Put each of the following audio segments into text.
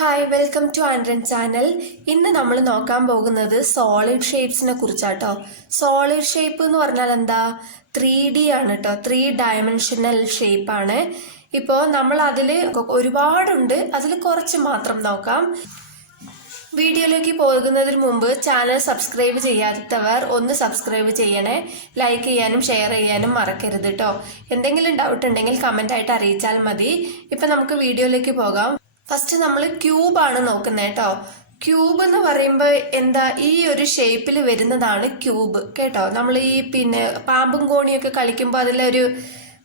Hi welcome to Andran channel. ഇന്ന് നമ്മൾ നോക്കാൻ പോകുന്നത് സോളിഡ് ഷേപ്സിനെ കുറിച്ചാട്ടോ. സോളിഡ് ഷേപ്പ് എന്ന് പറഞ്ഞാൽ എന്താ? 3D ആണ് കേട്ടോ. 3 ഡയമെൻഷനൽ ഷേപ്പാണ്. ഇപ്പോൾ നമ്മൾ അതിൽ ഒരുപാടുണ്ട്, അതിൽ കുറച്ച് മാത്രം നോക്കാം. വീഡിയോയിലേക്ക് പോകുന്നതിന് മുമ്പ് ചാനൽ സബ്സ്ക്രൈബ് ചെയ്യാത്തവർ ഒന്ന് സബ്സ്ക്രൈബ് ചെയ്യണേ. ലൈക്ക് ചെയ്യാനും ഷെയർ ചെയ്യാനും മറക്കരുത് കേട്ടോ. എന്തെങ്കിലും ഡൗട്ട് ഉണ്ടെങ്കിൽ കമൻ്റ് ആയിട്ട് അറിയിച്ചാൽ മതി. ഇപ്പം നമുക്ക് വീഡിയോയിലേക്ക് പോകാം. ഫസ്റ്റ് നമ്മൾ ക്യൂബാണ് നോക്കുന്നത് കേട്ടോ. ക്യൂബ് എന്ന് പറയുമ്പോൾ എന്താ, ഈ ഒരു ഷേപ്പിൽ വരുന്നതാണ് ക്യൂബ് കേട്ടോ. നമ്മൾ ഈ പാമ്പും കോണിയൊക്കെ കളിക്കുമ്പോൾ അതിലൊരു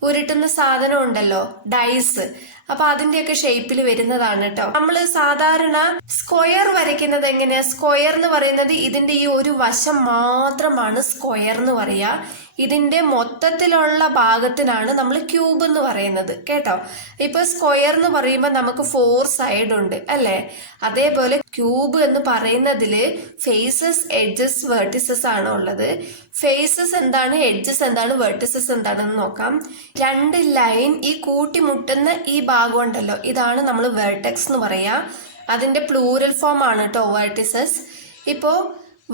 ഉരുട്ടുന്ന സാധനം ഉണ്ടല്ലോ, ഡൈസ്, അപ്പൊ അതിന്റെയൊക്കെ ഷേപ്പിൽ വരുന്നതാണ് കേട്ടോ. നമ്മൾ സാധാരണ സ്ക്വയർ വരയ്ക്കുന്നത് എങ്ങനെയാ? സ്ക്വയർ എന്ന് പറയുന്നത് ഇതിന്റെ ഈ ഒരു വശം മാത്രമാണ് സ്ക്വയർ എന്ന് പറയാ. ഇതിന്റെ മൊത്തത്തിലുള്ള ഭാഗത്തിനാണ് നമ്മൾ ക്യൂബ് എന്ന് പറയുന്നത് കേട്ടോ. ഇപ്പൊ സ്ക്വയർ എന്ന് പറയുമ്പോൾ നമുക്ക് 4 സൈഡ് ഉണ്ട് അല്ലേ? അതേപോലെ ക്യൂബ് എന്ന് പറയുന്നതില് ഫേസസ്, എഡ്ജസ്, വെർട്ടിസസ് ആണ് ഉള്ളത്. ഫേസസ് എന്താണ്, എഡ്ജസ് എന്താണ്, വെർട്ടിസസ് എന്താണെന്ന് നോക്കാം. 2 ലൈൻ ഈ കൂട്ടിമുട്ടുന്ന ഈ ഭാഗം ഉണ്ടല്ലോ, ഇതാണ് നമ്മൾ വെർട്ടെക്സ് എന്ന് പറയാ. അതിന്റെ പ്ലൂരൽ ഫോം ആണ് കേട്ടോ വെർട്ടിസസ്. ഇപ്പോ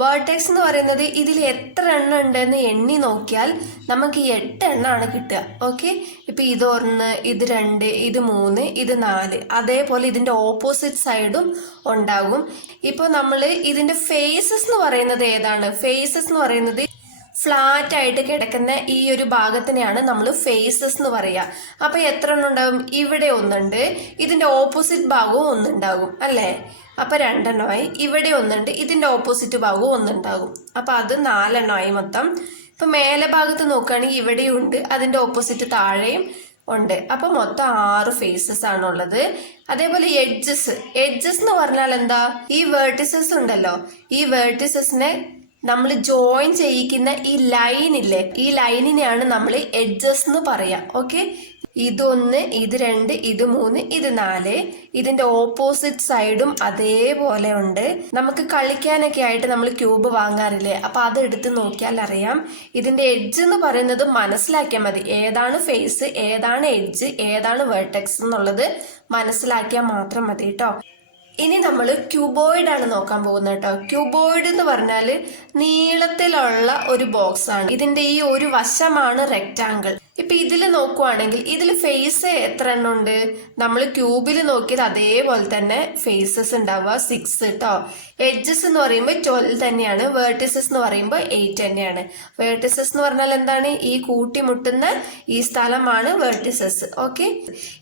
വേർട്ടെക്സ് എന്ന് പറയുന്നത് ഇതിൽ എത്ര എണ്ണം ഉണ്ടെന്ന് എണ്ണി നോക്കിയാൽ നമുക്ക് 8 എണ്ണമാണ് കിട്ടുക. ഓക്കെ, ഇപ്പൊ ഇത് 1, ഇത് 2, ഇത് 3, ഇത് 4, അതേപോലെ ഇതിന്റെ ഓപ്പോസിറ്റ് സൈഡും ഉണ്ടാകും. ഇപ്പൊ നമ്മൾ ഇതിന്റെ ഫേസസ് എന്ന് പറയുന്നത് ഏതാണ്? ഫേസസ് എന്ന് പറയുന്നത് ഫ്ലാറ്റ് ആയിട്ട് കിടക്കുന്ന ഈ ഒരു ഭാഗത്തിനെയാണ് നമ്മൾ ഫേസസ് എന്ന് പറയുക. അപ്പൊ എത്ര എണ്ണം ഉണ്ടാകും? ഇവിടെ ഒന്നുണ്ട്, ഇതിന്റെ ഓപ്പോസിറ്റ് ഭാഗവും ഒന്നുണ്ടാകും അല്ലേ? അപ്പൊ 2 എണ്ണമായി. ഇവിടെ ഒന്നുണ്ട്, ഇതിന്റെ ഓപ്പോസിറ്റ് ഭാഗവും ഒന്നുണ്ടാകും. അപ്പൊ അത് 4 എണ്ണമായി മൊത്തം. ഇപ്പൊ മേലെ ഭാഗത്ത് നോക്കുകയാണെങ്കിൽ ഇവിടെയും ഉണ്ട്, അതിന്റെ ഓപ്പോസിറ്റ് താഴെയും ഉണ്ട്. അപ്പൊ മൊത്തം 6 ഫേസസ് ആണുള്ളത്. അതേപോലെ എഡ്ജസ് എന്ന് പറഞ്ഞാൽ എന്താ? ഈ വെർട്ടിസസ് ഉണ്ടല്ലോ, ഈ വെർട്ടിസസിനെ നമ്മൾ ജോയിൻ ചെയ്യിക്കുന്ന ഈ ലൈൻ ഇല്ലേ, ഈ ലൈനിനെയാണ് നമ്മൾ എഡ്ജസ് എന്ന് പറയാ. ഓക്കെ, ഇത്1, ഇത് 2, ഇത് 3, ഇത് 4, ഇതിന്റെ ഓപ്പോസിറ്റ് സൈഡും അതേപോലെ ഉണ്ട്. നമുക്ക് കളിക്കാനൊക്കെ ആയിട്ട് നമ്മൾ ക്യൂബ് വാങ്ങാറില്ലേ, അപ്പൊ അത് എടുത്ത് നോക്കിയാൽ അറിയാം. ഇതിന്റെ എഡ്ജ് എന്ന് പറയുന്നത് മനസ്സിലാക്കിയാൽ മതി. ഏതാണ് ഫേസ്, ഏതാണ് എഡ്ജ്, ഏതാണ് വെർട്ടെക്സ് എന്നുള്ളത് മനസ്സിലാക്കിയാൽ മാത്രം മതി കേട്ടോ. ഇനി നമ്മൾ ക്യൂബോയിഡ് ആണ് നോക്കാൻ പോകുന്നത് കേട്ടോ. ക്യൂബോയിഡ് എന്ന് പറഞ്ഞാൽ നീളത്തിലുള്ള ഒരു ബോക്സ് ആണ്. ഇതിന്റെ ഈ ഒരു വശമാണ് റെക്റ്റാങ്കിൾ. ഇപ്പൊ ഇതിൽ നോക്കുവാണെങ്കിൽ ഇതിൽ ഫേസ് എത്ര എണ്ണം ഉണ്ട്? നമ്മൾ ക്യൂബിൽ നോക്കിയത് അതേപോലെ തന്നെ ഫേസസ് ഉണ്ടാവുക 6 കേട്ടോ. എഡ്ജസ് എന്ന് പറയുമ്പോൾ 12 തന്നെയാണ്. വേർട്ടിസസ് എന്ന് പറയുമ്പോൾ 8 തന്നെയാണ്. വേർട്ടിസസ് എന്ന് പറഞ്ഞാൽ എന്താണ്? ഈ കൂട്ടിമുട്ടുന്ന ഈ സ്ഥലമാണ് വേർട്ടിസസ്. ഓക്കെ,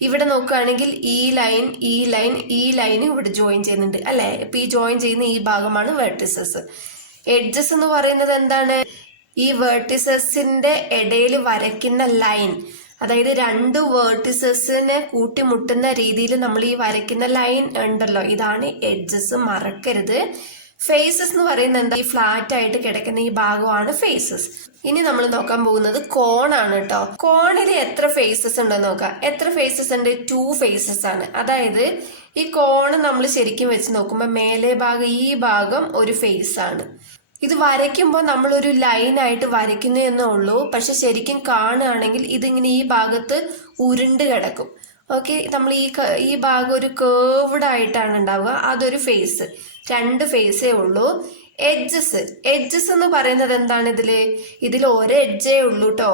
ഇവിടെ നോക്കുകയാണെങ്കിൽ ഈ ലൈൻ, ഈ ലൈൻ, ഈ ലൈൻ ഇവിടെ ജോയിൻ ചെയ്യുന്നുണ്ട് അല്ലെ? ഇപ്പൊ ഈ ജോയിൻ ചെയ്യുന്ന ഈ ഭാഗമാണ് വെർട്ടിസസ്. എഡ്ജസ് എന്ന് പറയുന്നത് എന്താണ്? ഈ വെർട്ടിസസിന്റെ ഇടയിൽ വരയ്ക്കുന്ന ലൈൻ, അതായത് 2 വേർട്ടിസസിനെ കൂട്ടിമുട്ടുന്ന രീതിയിൽ നമ്മൾ ഈ വരയ്ക്കുന്ന ലൈൻ ഉണ്ടല്ലോ, ഇതാണ് എഡ്ജസ്, മറക്കരുത്. ഫേസസ് എന്ന് പറയുന്നത് എന്താ? ഈ ഫ്ലാറ്റ് ആയിട്ട് കിടക്കുന്ന ഈ ഭാഗമാണ് ഫേസസ്. ഇനി നമ്മൾ നോക്കാൻ പോകുന്നത് കോൺ ആണ് കേട്ടോ. കോണിൽ എത്ര ഫേസസ് ഉണ്ടെന്ന് നോക്കാം. എത്ര ഫേസസ് ഉണ്ട്? 2 ഫേസസ് ആണ്. അതായത് ഈ കോണ് നമ്മൾ ശരിക്കും വെച്ച് നോക്കുമ്പോൾ മേലെ ഭാഗം, ഈ ഭാഗം ഒരു ഫേസ് ആണ്. ഇത് വരയ്ക്കുമ്പോൾ നമ്മളൊരു ലൈനായിട്ട് വരയ്ക്കുന്നു എന്നേ ഉള്ളൂ, പക്ഷെ ശരിക്കും കാണുകയാണെങ്കിൽ ഇതിങ്ങനെ ഈ ഭാഗത്ത് ഉരുണ്ട് കിടക്കും. ഓക്കെ, നമ്മൾ ഈ ഭാഗം ഒരു കേർവ്ഡ് ആയിട്ടാണ് ഉണ്ടാവുക. അതൊരു ഫേസ്. 2 ഫേസേ ഉള്ളൂ. എഡ്ജസ് എന്ന് പറയുന്നത് എന്താണ്? ഇതിൽ ഒരു എഡ്ജേ ഉള്ളൂ കേട്ടോ.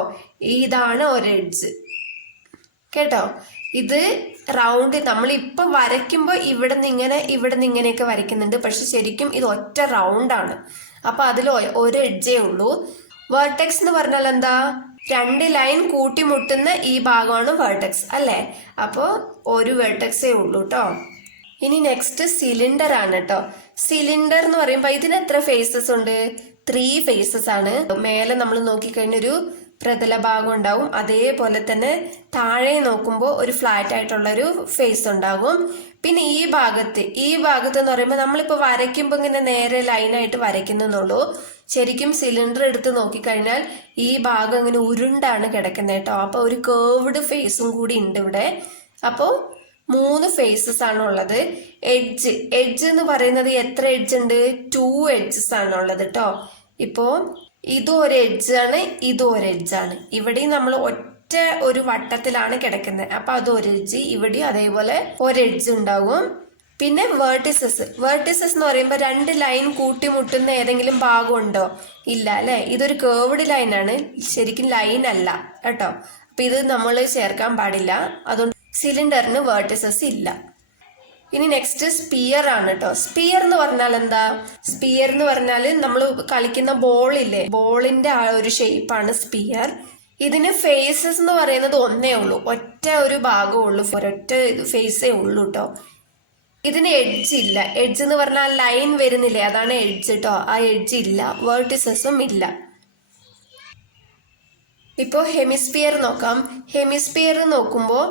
ഇതാണ് ഒരു എഡ്ജ് കേട്ടോ. ഇത് റൗണ്ട് നമ്മൾ ഇപ്പൊ വരയ്ക്കുമ്പോൾ ഇവിടെ നിന്ന് ഇങ്ങനെയൊക്കെ വരയ്ക്കുന്നുണ്ട്, പക്ഷെ ശരിക്കും ഇത് ഒറ്റ റൗണ്ടാണ്. അപ്പൊ അതിൽ ഒരു എഡ്ജേ ഉള്ളൂ. വെർട്ടെക്സ് എന്ന് പറഞ്ഞാൽ എന്താ? 2 ലൈൻ കൂട്ടിമുട്ടുന്ന ഈ ഭാഗമാണ് വെർട്ടെക്സ് അല്ലേ? അപ്പോൾ ഒരു വെർട്ടെക്സേ ഉള്ളൂ കേട്ടോ. ഇനി നെക്സ്റ്റ് സിലിണ്ടർ ആണ് കേട്ടോ. സിലിണ്ടർ എന്ന് പറയുമ്പോൾ ഇതിന് എത്ര ഫേസസ് ഉണ്ട്? 3 ഫേസസ് ആണ്. മേലെ നമ്മൾ നോക്കിക്കഴിഞ്ഞൊരു പ്രതല ഭാഗം ഉണ്ടാവും, അതേപോലെ തന്നെ താഴെ നോക്കുമ്പോൾ ഒരു ഫ്ലാറ്റ് ആയിട്ടുള്ള ഒരു ഫേസ് ഉണ്ടാകും. പിന്നെ ഈ ഭാഗത്ത് എന്ന് പറയുമ്പോൾ നമ്മളിപ്പോൾ വരയ്ക്കുമ്പോൾ ഇങ്ങനെ നേരെ ലൈനായിട്ട് വരയ്ക്കുന്നുള്ളൂ. ശരിക്കും സിലിണ്ടർ എടുത്ത് നോക്കിക്കഴിഞ്ഞാൽ ഈ ഭാഗം ഇങ്ങനെ ഉരുണ്ടാണ് കിടക്കുന്നത് കേട്ടോ. അപ്പൊ ഒരു കേർവ്ഡ് ഫേസും കൂടി ഉണ്ട് ഇവിടെ. അപ്പോൾ 3 ഫേസസ് ആണ് ഉള്ളത്. എഡ്ജ് എന്ന് പറയുന്നത് എത്ര എഡ്ജ് ഉണ്ട്? 2 എഡ്ജസ് ആണ് ഉള്ളത് കേട്ടോ. ഇപ്പോ ഇതും ഒരു എഡ്ജാണ്, ഇതും ഒരു എഡ്ജാണ്. ഇവിടെയും നമ്മൾ ഒറ്റ ഒരു വട്ടത്തിലാണ് കിടക്കുന്നത്. അപ്പൊ അത് ഒരു എഡ്ജ്, ഇവിടെയും അതേപോലെ ഒരു എഡ്ജ് ഉണ്ടാകും. പിന്നെ വേർട്ടിസസ് എന്ന് പറയുമ്പോൾ രണ്ട് ലൈൻ കൂട്ടിമുട്ടുന്ന ഏതെങ്കിലും ഭാഗമുണ്ടോ? ഇല്ല അല്ലെ, ഇതൊരു കേർവ്ഡ് ലൈനാണ്, ശരിക്കും ലൈൻ അല്ല കേട്ടോ. അപ്പൊ ഇത് നമ്മൾ ചേർക്കാൻ പാടില്ല, അതുകൊണ്ട് സിലിണ്ടറിന് വേർട്ടിസസ് ഇല്ല. ഇനി നെക്സ്റ്റ് സ്പിയർ ആണ് കേട്ടോ. സ്പിയർ എന്ന് പറഞ്ഞാൽ എന്താ? സ്പിയർ എന്ന് പറഞ്ഞാൽ നമ്മൾ കളിക്കുന്ന ബോളില്ലേ, ബോളിന്റെ ആ ഒരു ഷേപ്പാണ് സ്പിയർ. ഇതിന് ഫേസസ് എന്ന് പറയുന്നത് ഒന്നേ ഉള്ളൂ, ഒറ്റ ഒരു ഭാഗമേ ഉള്ളൂ, ഒരൊറ്റ ഫേസേ ഉള്ളൂ കേട്ടോ. ഇതിന് എഡ്ജ് ഇല്ല. എഡ്ജ് എന്ന് പറഞ്ഞാൽ ലൈൻ വരുന്നില്ലേ, അതാണ് എഡ്ജ് കേട്ടോ. ആ എഡ്ജ് ഇല്ല, വേർട്ടിസസും ഇല്ല. ഇപ്പോ ഹെമിസ്ഫിയർ നോക്കാം. ഹെമിസ്ഫിയർ നോക്കുമ്പോൾ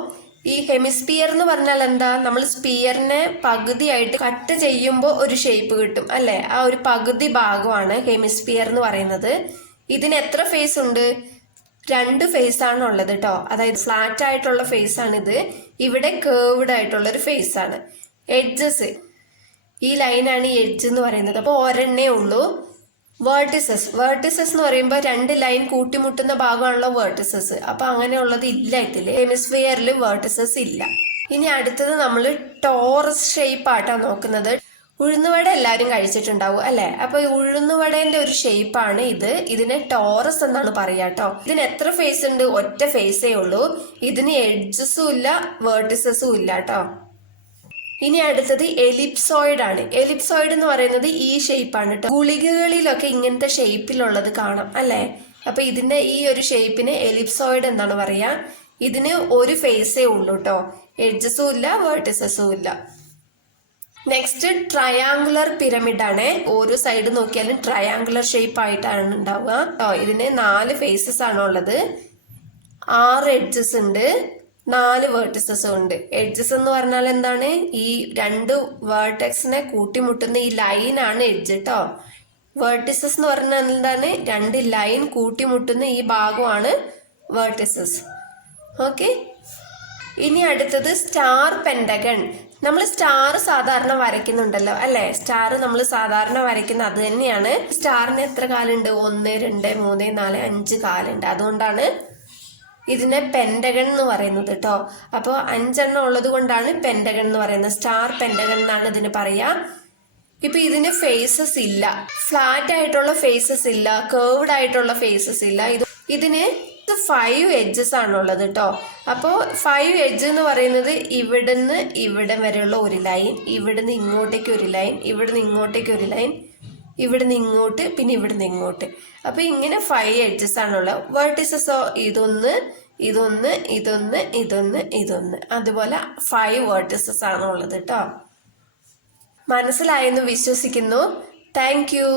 ഈ ഹെമിസ്ഫിയർ എന്ന് പറഞ്ഞാൽ എന്താ? നമ്മൾ സ്പിയറിനെ പകുതിയായിട്ട് കട്ട് ചെയ്യുമ്പോൾ ഒരു ഷേപ്പ് കിട്ടും അല്ലെ, ആ ഒരു പകുതി ഭാഗമാണ് ഹെമിസ്ഫിയർ എന്ന് പറയുന്നത്. ഇതിന് എത്ര ഫേസ് ഉണ്ട്? 2 ഫേസ് ആണ് ഉള്ളത് കേട്ടോ. അതായത് ഫ്ലാറ്റ് ആയിട്ടുള്ള ഫേസ് ആണ് ഇത്, ഇവിടെ കേർവ്ഡ് ആയിട്ടുള്ള ഒരു ഫേസ് ആണ്. എഡ്ജസ്, ഈ ലൈനാണ് ഈ എഡ്ജ് എന്ന് പറയുന്നത്. അപ്പോൾ ഒരെണ്ണേ ഉള്ളൂ. വേർട്ടിസസ് എന്ന് പറയുമ്പോൾ 2 ലൈൻ കൂട്ടിമുട്ടുന്ന ഭാഗമാണല്ലോ വേർട്ടിസസ്. അപ്പൊ അങ്ങനെയുള്ളത് ഇല്ല ഇതില്. ഹെമിസ്ഫിയറിൽ വേർട്ടിസസ് ഇല്ല. ഇനി അടുത്തത് നമ്മൾ ടോറസ് ഷേപ്പ് ആയിട്ടാണ് നോക്കുന്നത്. ഉഴുന്നുവട എല്ലാവരും കഴിച്ചിട്ടുണ്ടാവും അല്ലെ. അപ്പൊ ഉഴുന്നുവടേന്റെ ഒരു ഷേപ്പാണ് ഇത്. ഇതിനെ ടോറസ് എന്നാണ് പറയാ കേട്ടോ. ഇതിന് എത്ര ഫേസ് ഉണ്ട്? ഒറ്റ ഫേസേ ഉള്ളൂ. ഇതിന് എഡ്ജസും ഇല്ല, വേർട്ടിസസും ഇല്ല കേട്ടോ. ഇനി അടുത്തത് എലിപ്സോയിഡ് ആണ്. എലിപ്സോയിഡ് എന്ന് പറയുന്നത് ഈ ഷേപ്പാണ് കേട്ടോ. ഗുളികകളിലൊക്കെ ഇങ്ങനത്തെ ഷേപ്പിലുള്ളത് കാണാം അല്ലെ. അപ്പൊ ഇതിന്റെ ഈ ഒരു ഷേപ്പിന് എലിപ്സോയിഡ് എന്നാണ് പറയാ. ഇതിന് ഒരു ഫേസേ ഉള്ളൂ കേട്ടോ, എഡ്ജസും ഇല്ല, വേർട്ടിസസും ഇല്ല. നെക്സ്റ്റ് ട്രയാങ്കുലർ പിരമിഡ് ആണ്. ഓരോ സൈഡ് നോക്കിയാലും ട്രയാങ്കുലർ ഷേപ്പ് ആയിട്ടാണ് ഉണ്ടാവുക കേട്ടോ. ഇതിന് 4 ഫേസസ് ആണ് ഉള്ളത്, 6 എഡ്ജസ് ഉണ്ട്, 4 വേർട്ടിസസും ഉണ്ട്. എഡ്ജസ് എന്ന് പറഞ്ഞാൽ എന്താണ്? ഈ 2 വേർട്ടെക്സിനെ കൂട്ടിമുട്ടുന്ന ഈ ലൈനാണ് എഡ്ജ് കേട്ടോ. വേർട്ടിസസ് എന്ന് പറഞ്ഞാൽ എന്താണ്? 2 ലൈൻ കൂട്ടിമുട്ടുന്ന ഈ ഭാഗമാണ് വേർട്ടിസസ്. ഓക്കെ. ഇനി അടുത്തത് സ്റ്റാർ പെന്റഗൺ. നമ്മൾ സ്റ്റാർ സാധാരണ വരയ്ക്കുന്നുണ്ടല്ലോ അല്ലെ. സ്റ്റാർ നമ്മൾ സാധാരണ വരയ്ക്കുന്ന അത് തന്നെയാണ്. സ്റ്റാറിന് എത്ര കാലുണ്ട്? 1, 2, 3, 4, 5 കാലുണ്ട്. അതുകൊണ്ടാണ് ഇതിനെ പെന്റഗൺ എന്ന് പറയുന്നത് കേട്ടോ. അപ്പോൾ 5 എണ്ണം ഉള്ളത് കൊണ്ടാണ് പെന്റഗൺ എന്ന് പറയുന്നത്. സ്റ്റാർ പെന്റഗൺ എന്നാണ് ഇതിന് പറയാ. ഇപ്പൊ ഇതിന് ഫേസസ് ഇല്ല, ഫ്ലാറ്റ് ആയിട്ടുള്ള ഫേസസ് ഇല്ല, കേർവ്ഡ് ആയിട്ടുള്ള ഫേസസ് ഇല്ല. ഇതിന് 5 എഡ്ജസ് ആണുള്ളത് കേട്ടോ. അപ്പോൾ 5 എഡ്ജ് എന്ന് പറയുന്നത് ഇവിടുന്ന് ഇവിടം വരെയുള്ള ഒരു ലൈൻ, ഇവിടുന്ന് ഇങ്ങോട്ടേക്ക് ഒരു ലൈൻ, ഇവിടുന്ന് ഇങ്ങോട്ടേക്ക് ഒരു ലൈൻ, ഇവിടുന്ന് ഇങ്ങോട്ട്, പിന്നെ ഇവിടുന്ന് ഇങ്ങോട്ട്. അപ്പൊ ഇങ്ങനെ 5 എഡ്ജസ് ആണുള്ളത്. വേർട്ടിസസോ ഇതൊന്ന്, ഇതൊന്ന്, ഇതൊന്ന്, ഇതൊന്ന്, ഇതൊന്ന്, അതുപോലെ 5 വേർട്ടിസസ് ആണുള്ളത് കേട്ടോ. മനസ്സിലായെന്ന് വിശ്വസിക്കുന്നു. Thank you.